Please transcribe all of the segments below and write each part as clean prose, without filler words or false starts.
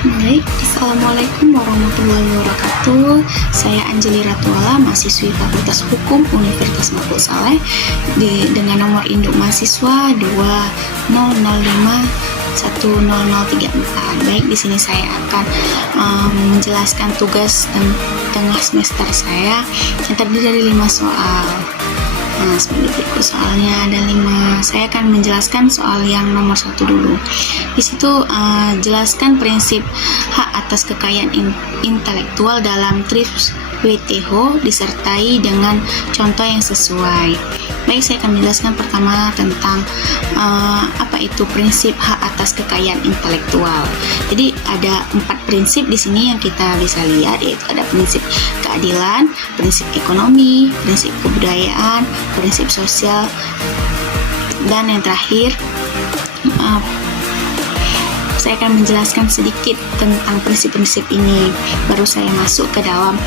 Baik, Assalamualaikum warahmatullahi wabarakatuh. Saya Anjeli Ratuala, mahasiswi Fakultas Hukum Universitas Mahfud Saleh dengan nomor induk mahasiswa 20051034. Baik, di sini saya akan menjelaskan tugas tengah semester saya yang terdiri dari 5 soal. Seperti berikut soalnya ada 5. Saya akan menjelaskan soal yang nomor 1 dulu. Di situ jelaskan prinsip hak atas kekayaan intelektual dalam TRIPS WTO disertai dengan contoh yang sesuai. Baik, saya akan menjelaskan pertama tentang apa itu prinsip hak atas kekayaan intelektual. Jadi ada 4 prinsip di sini yang kita bisa lihat, yaitu ada prinsip keadilan, prinsip ekonomi, prinsip kebudayaan, prinsip sosial, dan yang terakhir saya akan menjelaskan sedikit tentang prinsip-prinsip ini, baru saya masuk ke dalam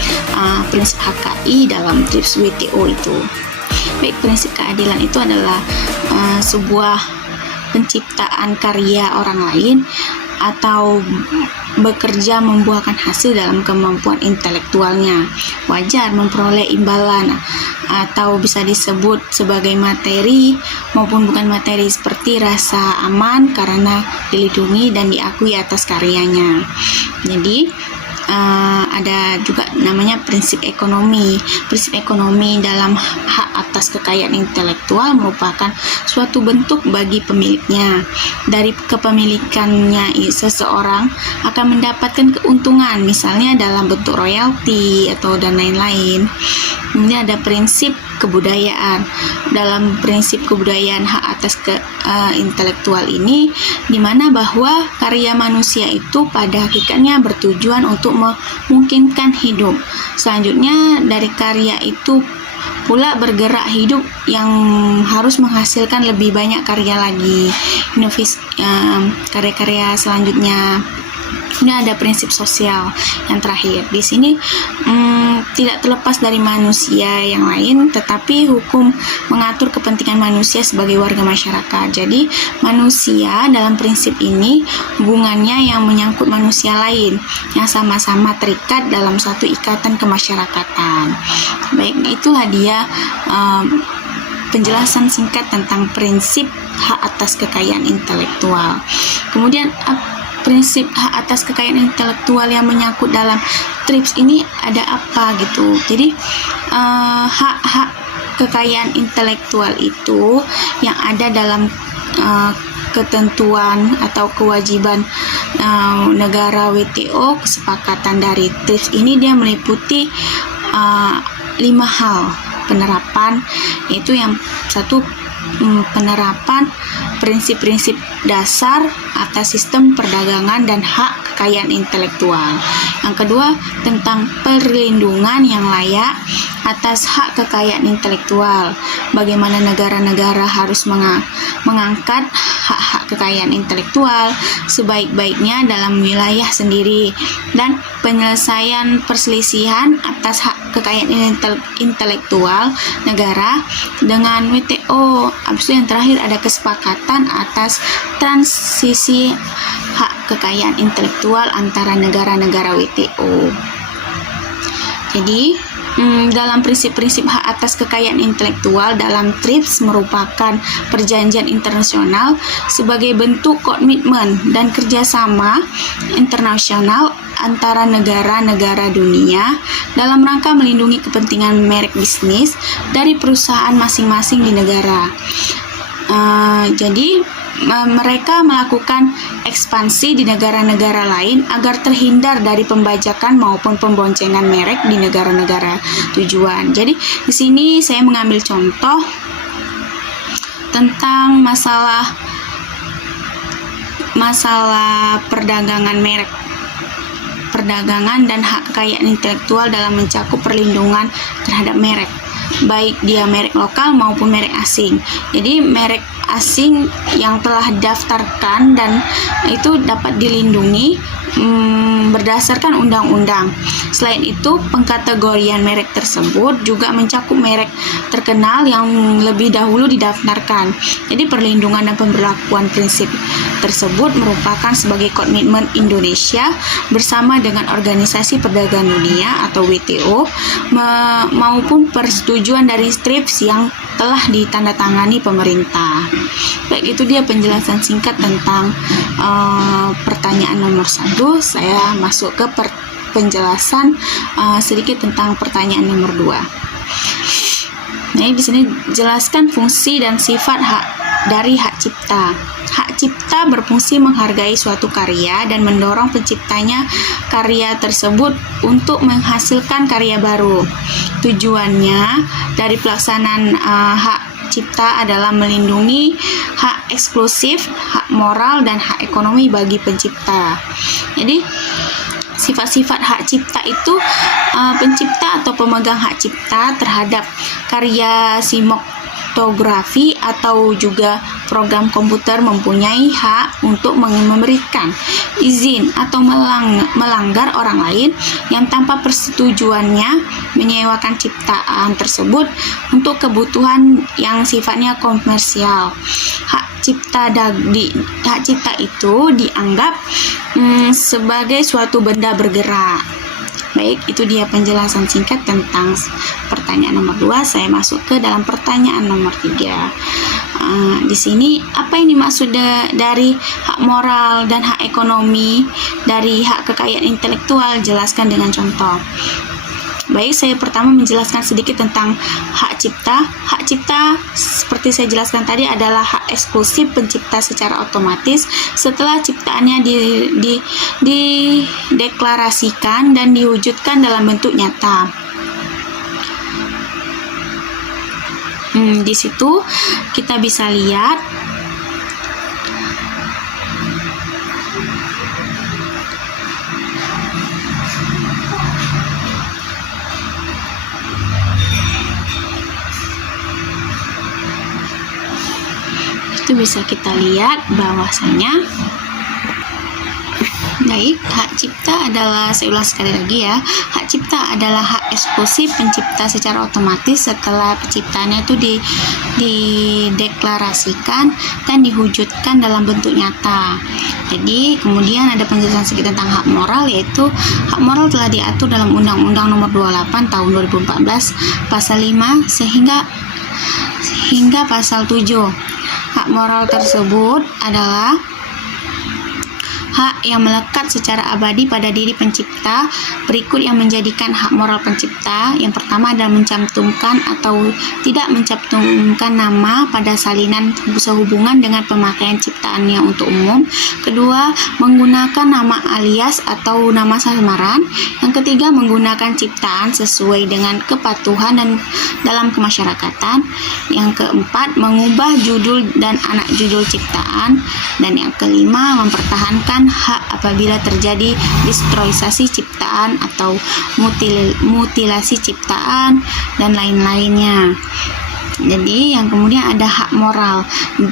prinsip HKI dalam TRIPS WTO itu. Baik, prinsip keadilan itu adalah sebuah penciptaan karya orang lain atau bekerja membuahkan hasil dalam kemampuan intelektualnya. Wajar memperoleh imbalan atau bisa disebut sebagai materi maupun bukan materi, seperti rasa aman karena dilindungi dan diakui atas karyanya. Jadi ada juga namanya prinsip ekonomi. Prinsip ekonomi dalam hak atas kekayaan intelektual merupakan suatu bentuk bagi pemiliknya. Dari kepemilikannya seseorang akan mendapatkan keuntungan, misalnya dalam bentuk royalti atau dan lain-lain. Ini ada prinsip kebudayaan. Dalam prinsip kebudayaan hak atas intelektual ini, di mana bahwa karya manusia itu pada hakikatnya bertujuan untuk memungkinkan hidup. Selanjutnya dari karya itu pula bergerak hidup yang harus menghasilkan lebih banyak karya lagi, karya-karya selanjutnya. Ini ada prinsip sosial yang terakhir. Di sini tidak terlepas dari manusia yang lain, tetapi hukum mengatur kepentingan manusia sebagai warga masyarakat. Jadi manusia dalam prinsip ini hubungannya yang menyangkut manusia lain yang sama-sama terikat dalam satu ikatan kemasyarakatan. Baik, itulah dia penjelasan singkat tentang prinsip hak atas kekayaan intelektual. Kemudian prinsip hak atas kekayaan intelektual yang menyangkut dalam TRIPS ini ada apa gitu. Jadi hak-hak kekayaan intelektual itu yang ada dalam ketentuan atau kewajiban negara WTO, kesepakatan dari TRIPS ini dia meliputi 5 hal penerapan, yaitu yang satu, penerapan prinsip-prinsip dasar atas sistem perdagangan dan hak kekayaan intelektual. Yang kedua, tentang perlindungan yang layak atas hak kekayaan intelektual. Bagaimana negara-negara harus mengangkat hak-hak kekayaan intelektual sebaik-baiknya dalam wilayah sendiri, dan penyelesaian perselisihan atas hak kekayaan intelektual negara dengan WTO. Habis itu yang terakhir ada kesepakatan atas transisi hak kekayaan intelektual antara negara-negara WTO. Jadi dalam prinsip-prinsip hak atas kekayaan intelektual dalam TRIPS merupakan perjanjian internasional sebagai bentuk komitmen dan kerjasama internasional antara negara-negara dunia dalam rangka melindungi kepentingan merek bisnis dari perusahaan masing-masing di negara. Jadi mereka melakukan ekspansi di negara-negara lain agar terhindar dari pembajakan maupun pemboncengan merek di negara-negara tujuan. Jadi di sini saya mengambil contoh tentang masalah perdagangan merek. Perdagangan dan hak kekayaan intelektual dalam mencakup perlindungan terhadap merek, baik dia merek lokal maupun merek asing. Jadi merek asing yang telah daftarkan dan itu dapat dilindungi berdasarkan undang-undang. Selain itu, pengkategorian merek tersebut juga mencakup merek terkenal yang lebih dahulu didaftarkan. Jadi perlindungan dan pemberlakuan prinsip tersebut merupakan sebagai komitmen Indonesia bersama dengan Organisasi Perdagangan Dunia atau WTO maupun persetujuan dari TRIPS yang telah ditandatangani pemerintah. Baik, itu dia penjelasan singkat tentang pertanyaan nomor 1. Saya masuk ke penjelasan sedikit tentang pertanyaan nomor 2. Nah, di sini jelaskan fungsi dan sifat dari hak cipta. Hak cipta berfungsi menghargai suatu karya dan mendorong penciptanya karya tersebut untuk menghasilkan karya baru. Tujuannya dari pelaksanaan hak cipta adalah melindungi hak eksklusif, hak moral, dan hak ekonomi bagi pencipta. Jadi, sifat-sifat hak cipta itu pencipta atau pemegang hak cipta terhadap karya sinematografi atau juga program komputer mempunyai hak untuk memberikan izin atau melanggar orang lain yang tanpa persetujuannya menyewakan ciptaan tersebut untuk kebutuhan yang sifatnya komersial. Hak cipta itu dianggap sebagai suatu benda bergerak. Baik, itu dia penjelasan singkat tentang pertanyaan nomor 2. Saya masuk ke dalam pertanyaan nomor 3. Di sini apa yang dimaksud dari hak moral dan hak ekonomi dari hak kekayaan intelektual? Jelaskan dengan contoh. Baik, saya pertama menjelaskan sedikit tentang hak cipta. Hak cipta seperti saya jelaskan tadi adalah hak eksklusif pencipta secara otomatis setelah ciptaannya dideklarasikan dan diwujudkan dalam bentuk nyata. Di situ kita bisa lihat bahwasanya baik, hak cipta adalah, saya ulang sekali lagi ya, hak cipta adalah hak eksklusif pencipta secara otomatis setelah penciptaannya itu dideklarasikan dan diwujudkan dalam bentuk nyata. Jadi kemudian ada penjelasan sedikit tentang hak moral, yaitu hak moral telah diatur dalam Undang-Undang Nomor 28 Tahun 2014 Pasal 5 hingga Pasal 7. Hak moral tersebut adalah hak yang melekat secara abadi pada diri pencipta. Berikut yang menjadikan hak moral pencipta. Yang pertama adalah mencantumkan atau tidak mencantumkan nama pada salinan sehubungan dengan pemakaian ciptaannya untuk umum. Kedua, menggunakan nama alias atau nama samaran. Yang ketiga, menggunakan ciptaan sesuai dengan kepatuhan dan dalam kemasyarakatan. Yang keempat, mengubah judul dan anak judul ciptaan. Dan yang kelima, mempertahankan hak apabila terjadi destroyisasi ciptaan atau mutilasi ciptaan dan lain-lainnya. Jadi yang kemudian ada hak moral,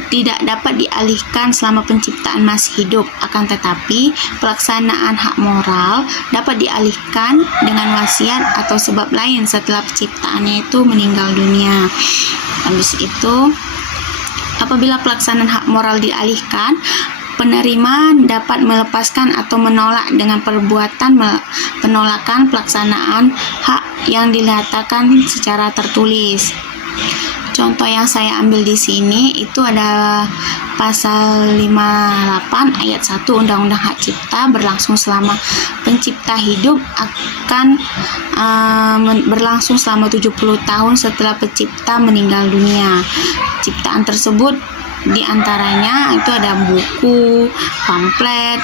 tidak dapat dialihkan selama penciptaan masih hidup, akan tetapi pelaksanaan hak moral dapat dialihkan dengan wasiat atau sebab lain setelah penciptaannya itu meninggal dunia. Habis itu, apabila pelaksanaan hak moral dialihkan, penerima dapat melepaskan atau menolak dengan perbuatan penolakan pelaksanaan hak yang dinyatakan secara tertulis. Contoh yang saya ambil di sini itu ada pasal 58 ayat 1 Undang-Undang Hak Cipta, berlangsung selama pencipta hidup akan berlangsung selama 70 tahun setelah pencipta meninggal dunia. Ciptaan tersebut diantaranya itu ada buku, pamflet,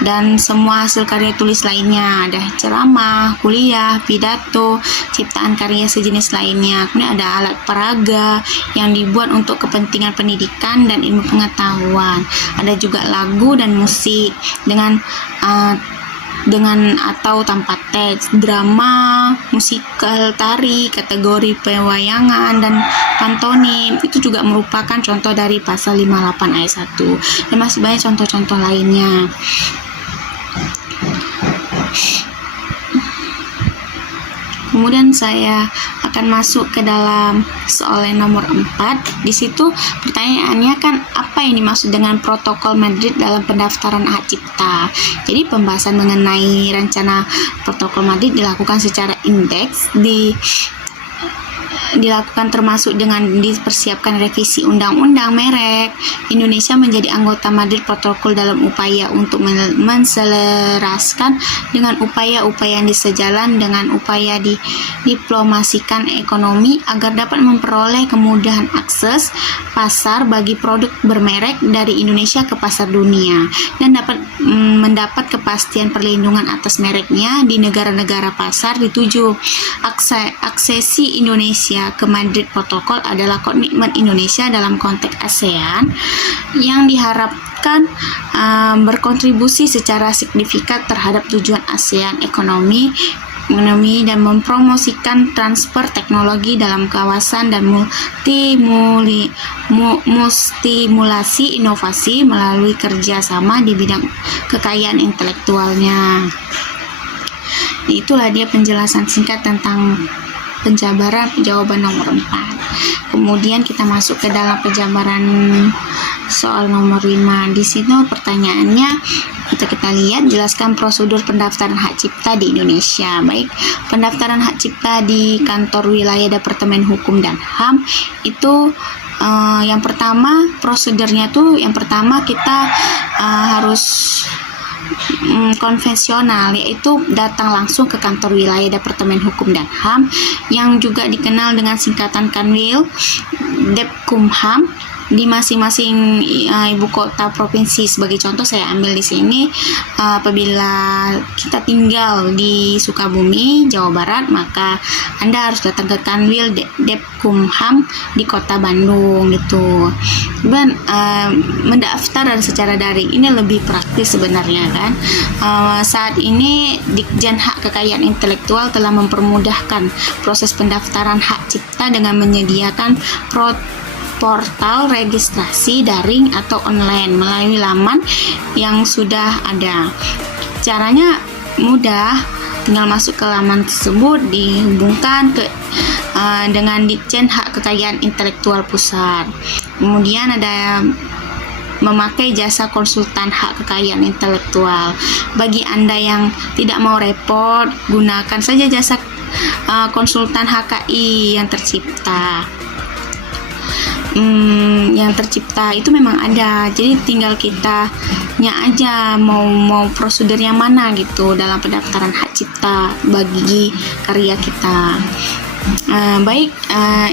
dan semua hasil karya tulis lainnya. Ada ceramah, kuliah, pidato, ciptaan karya sejenis lainnya. Kemudian ada alat peraga yang dibuat untuk kepentingan pendidikan dan ilmu pengetahuan. Ada juga lagu dan musik dengan dengan atau tanpa teks, drama, musikal, tari, kategori pewayangan, dan pantomim. Itu juga merupakan contoh dari pasal 58 ayat 1. Dan masih banyak contoh-contoh lainnya. Kemudian saya akan masuk ke dalam soal yang nomor 4. Di situ pertanyaannya kan, apa yang dimaksud dengan Protokol Madrid dalam pendaftaran hak cipta? Jadi pembahasan mengenai rencana Protokol Madrid dilakukan secara indeks, dilakukan termasuk dengan dipersiapkan revisi Undang-Undang Merek. Indonesia menjadi anggota Madrid Protokol dalam upaya untuk menselaraskan dengan upaya-upaya yang disejalan dengan upaya diplomasikan ekonomi agar dapat memperoleh kemudahan akses pasar bagi produk bermerek dari Indonesia ke pasar dunia, dan dapat mendapat kepastian perlindungan atas mereknya di negara-negara pasar dituju. Aksesi Indonesia ke Madrid Protokol adalah komitmen Indonesia dalam konteks ASEAN yang diharapkan berkontribusi secara signifikan terhadap tujuan ASEAN ekonomi dan mempromosikan transfer teknologi dalam kawasan dan stimulasi inovasi melalui kerjasama di bidang kekayaan intelektualnya. Itulah dia penjelasan singkat tentang penjabaran jawaban nomor 4. Kemudian kita masuk ke dalam penjabaran soal nomor 5. Di situ pertanyaannya kita lihat, jelaskan prosedur pendaftaran hak cipta di Indonesia. Baik, pendaftaran hak cipta di kantor wilayah Departemen Hukum dan HAM itu yang pertama prosedurnya tuh yang pertama kita harus konvensional, yaitu datang langsung ke kantor wilayah Departemen Hukum dan HAM yang juga dikenal dengan singkatan Kanwil Depkumham di masing-masing ibu kota provinsi. Sebagai contoh saya ambil di sini, apabila kita tinggal di Sukabumi, Jawa Barat, maka Anda harus datang ke Kanwil Depkumham di kota Bandung gitu. Dan mendaftar secara daring ini lebih praktis sebenarnya kan. Saat ini Ditjen Hak Kekayaan Intelektual telah mempermudahkan proses pendaftaran hak cipta dengan menyediakan portal registrasi daring atau online melalui laman yang sudah ada. Caranya mudah, tinggal masuk ke laman tersebut, dihubungkan dengan Ditjen Hak Kekayaan Intelektual Pusat. Kemudian ada memakai jasa konsultan hak kekayaan intelektual. Bagi Anda yang tidak mau repot, gunakan saja jasa konsultan HKI yang tercipta. Yang tercipta itu memang ada, jadi tinggal kitanya aja mau prosedur yang mana gitu dalam pendaftaran hak cipta bagi karya kita. Baik,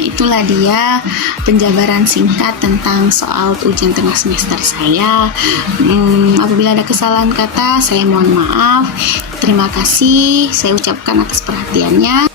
itulah dia penjabaran singkat tentang soal ujian tengah semester saya. Apabila ada kesalahan kata, saya mohon maaf. Terima kasih saya ucapkan atas perhatiannya.